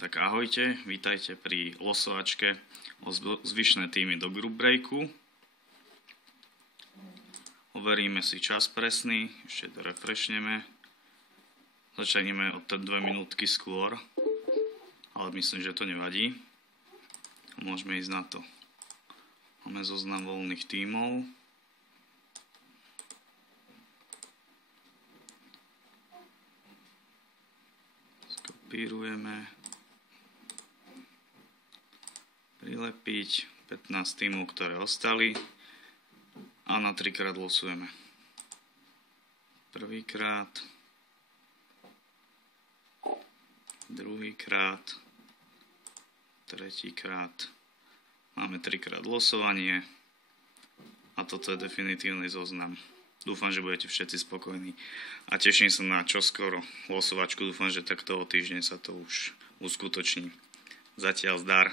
Tak ahojte, vítajte pri losovačke o zvyšné týmy do group breaku. Overíme si čas presný, ešte to refreshneme. Začneme od 2 minútky skôr, ale myslím, že to nevadí. Môžeme ísť na to. Máme zoznam voľných tímov. Skopírujeme. Prilepiť 15 tímov, ktoré ostali a na 3 krát losujeme. Prvýkrát, druhýkrát, tretíkrát. Máme 3 krát losovanie a toto je definitívny zoznam. Dúfam, že budete všetci spokojní a teším sa na čoskoro losovačku. Dúfam, že takto o týždeň sa to už uskutoční. Zatiaľ zdar.